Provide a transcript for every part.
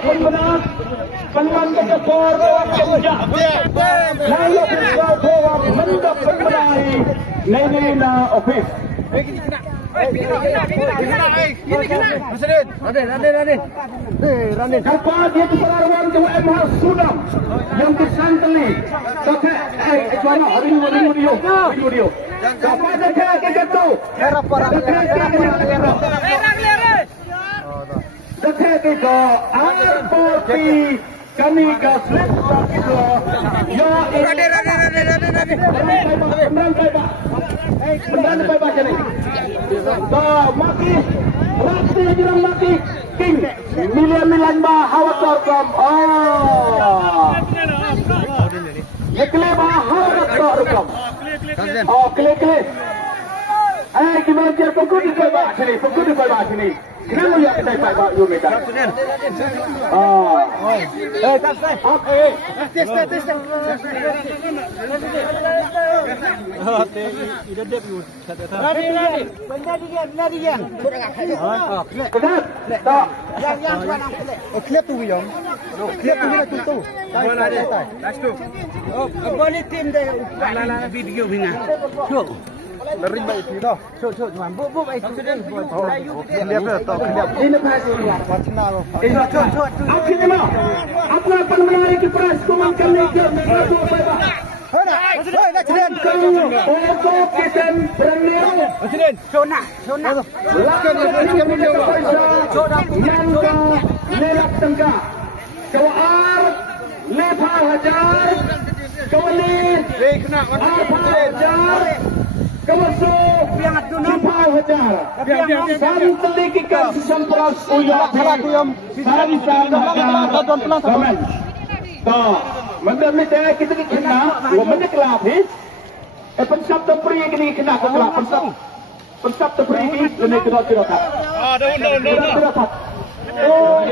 pemenang peluang kejepor kerja lalu berbawa mendak pemenang Nenena Office. Kapal dia terlawan ke MH Sudam yang disanteli. Juara hari video. Kapal dia ke jatuh. Dekat itu Arpoti kami gaslit itu. Ya mati king milian bah hawat torkom klik hawat torkom klik gimana dia pukul di bawah sini kenapa ya kita bawah you meter Lari baik itu dah. Cuman bu baik itu dah. Lihat tak? Ini pasal ya. Akhirnya mah. Apa yang menarik kepres kumankan liga satu apa? Nak ceden. Untuk kita berniaga. Ceden. Sona. Yang merah tengah. Kawar lepa hajar. Kawali. Kena hajar. Kemasuk Jepang hajar. Sari telikikan sesampras uyap. Sari hajar. Komen. Menurut saya kita kena. Wamanya kelap ni. Pensap terperi ini kena kelap. Pensap terperi ini kena tidak. Daun.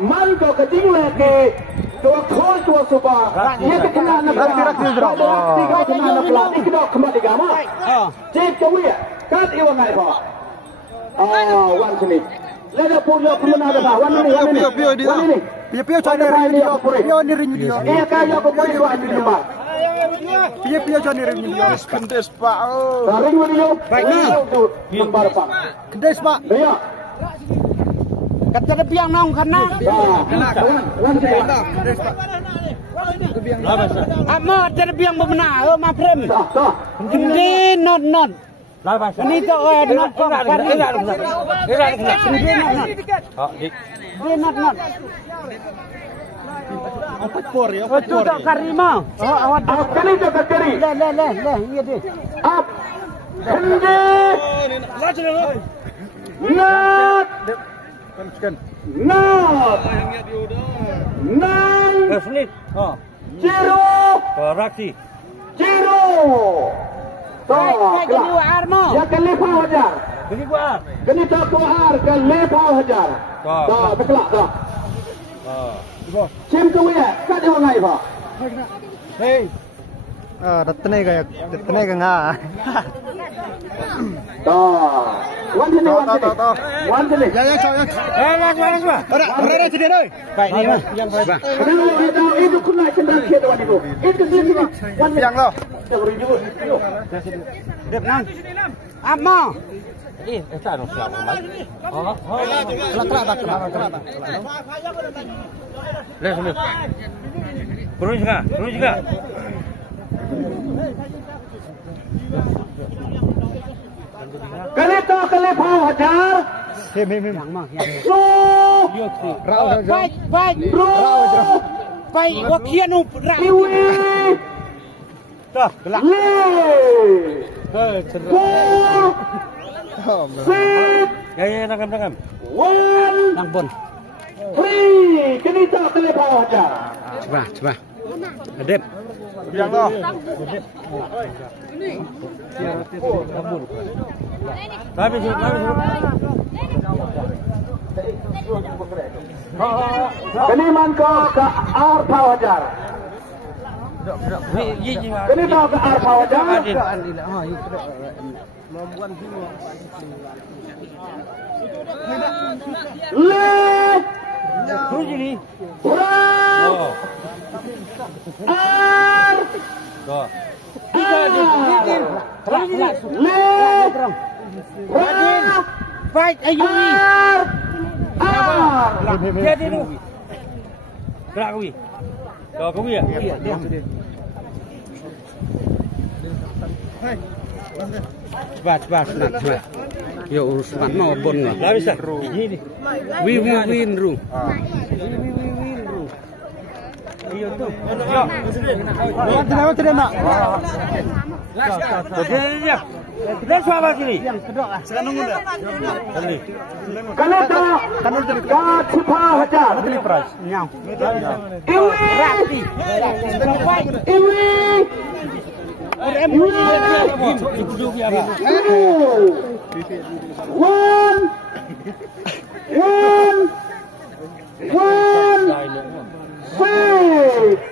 Man kau keting lagi tua khol tua subah ia kena nak kena kembali gama cip cawi kat iwan ngai pa wan sini lada punya pemenang dah wan ini Pio cari Pio ni ring dia. Ia kaya ko poi wan ini pa Pio cari ring dia. Kendes pak. Ring video baik ni lembar pak kendes pak. Ya Kata biang nong kena. Ama ada biang benar, ma prem. Ini not. Ini tu not kong kari. Ini not. Apa por ya? Itu tak kari mah. Awak kali tu kari. Le, iya deh. Up. Kendi. Not. Not. Nine. Senit. Zero. Raksi. Zero. Kini war mo. Ya kalifa hajar. Kini war. Kini tak war kalifa hajar. Dah bekelak dah. Cim tu ya, kat dia ngai pa. Hey. Datne gaya nga. Dah. Wan sini. Ya. Las. Ora sini oi. Baik ni mah. Yang baik. Itu kena cendera kita wan itu. Itu sini. Wan yang lo. Dep nang. Amma. Tak ada siapa lagi. Kelak. Lihat sini. Turun juga. Kalifa hajar. So. Baik. Baik. Wakian ra. Iwi. Dah, gelak. Ya, nakam. One. Nang pun. Three. Kini tak kalifa hajar. Coba. Adep. Biang loh. Habis. Keniman ke Arfa Wajar. Keniman ke Arfa Wajar. Lek. Terus ini. Urang. Ar. Tuh. Lek. Rajin. Fight Ayumi. Jadi tu. Gerak kuwi. Kau kuwi ya? Iya, dia. Cepat, nak. Yo urus mat mau bon nggak? Dah bisa. Ini. Win ru. Iyo tu. Tidak nak. Jadi dia siapa sini? Sekarang nunggu dah. Kanada. Arfa Wajar. Nyam. Iwi.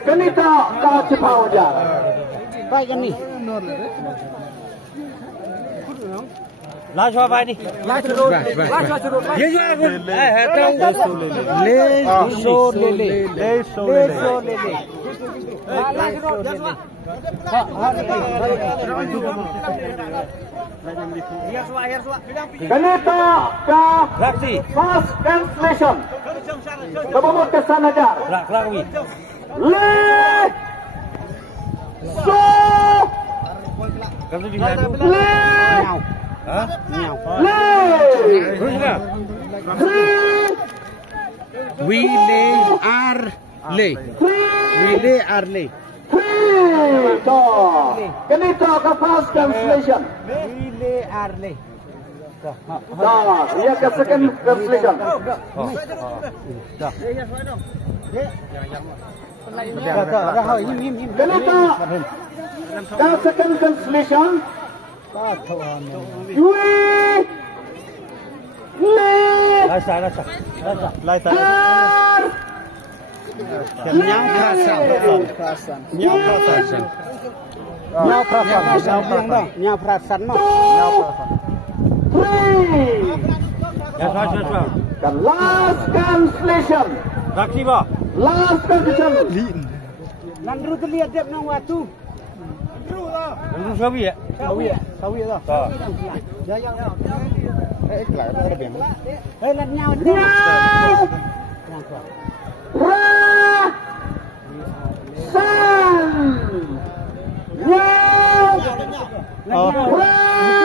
Kanita ke Arfa Wajar. Baik kan ni. Lah siapa ini? Dia jual aku. Tahu. Lele. Kanita ke Laksi. Fast Translation. Kebumut ke Sanajar. Kelak kuwi. Le. So. Kamu di mana? Le. Hah? Le. Terus enggak? Wile Arle. Kanita ke Fast Translation. Wile Arle. Ia ke Second Translation. Kanita ke Second Translation. Rasa. Nyam perasan. Ya, suara. The last translation. Laksi bah. Last translation. Landru tu lihat dia nang watu. Itu sawi ya? Sawi dah. Kelak ada biang. Lan nyau.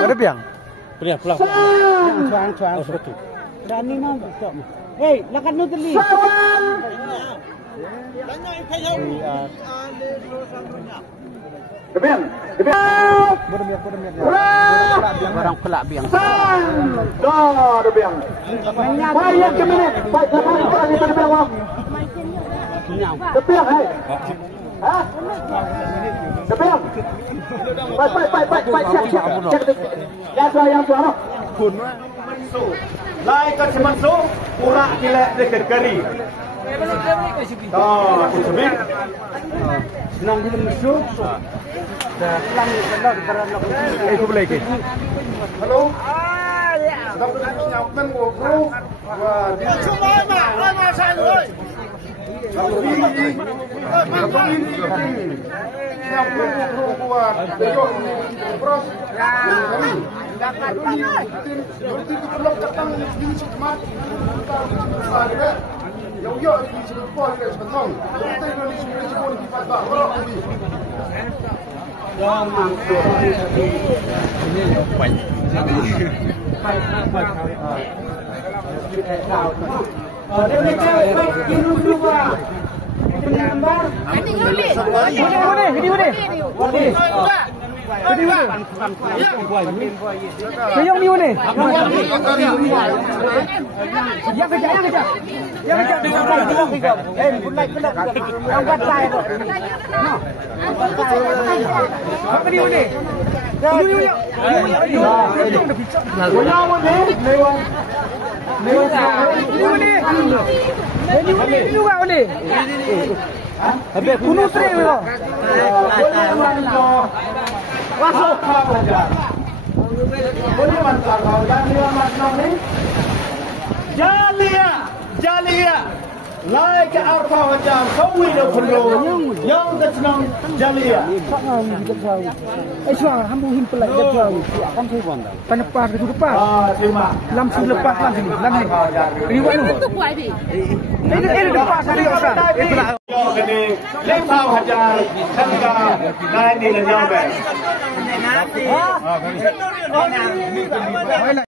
Ada biang. Pulang. Cuan. Dan ni mau besok. Hei, lakan nu teli. Kebiang. Orang pelak biang. Kebiang. Bayar ke minit. Baik, kebiang. Nyau. Kebiang, hai. Hah? Kebiang. Baik. Siap. Yang suara. Lai kan semanso, urak kilek dekat kari. Sebab Senang bila masuk. Dah kelang beran. Itu boleh ke? Halo. Jadi wah. Yang ni ni. Yang kerja. Mulai kelak. Yang batai tu. Apa ni ni? Kuno sering lo. Masuk kau aja. Boleh mantap kau. Jangan macam ni. Jalia. Lai ke arfa macam kau ini perlu. Yang tersenang Jalia. Suara hambu himpel lagi jauh. Akan saya benda. Penepas itu lepas. Terima. Langsung lepas lah sini. Langsung. Riwayat tu. Ini lepas hari asal. Yo kini lepau hajar sangka naik di lejau bek.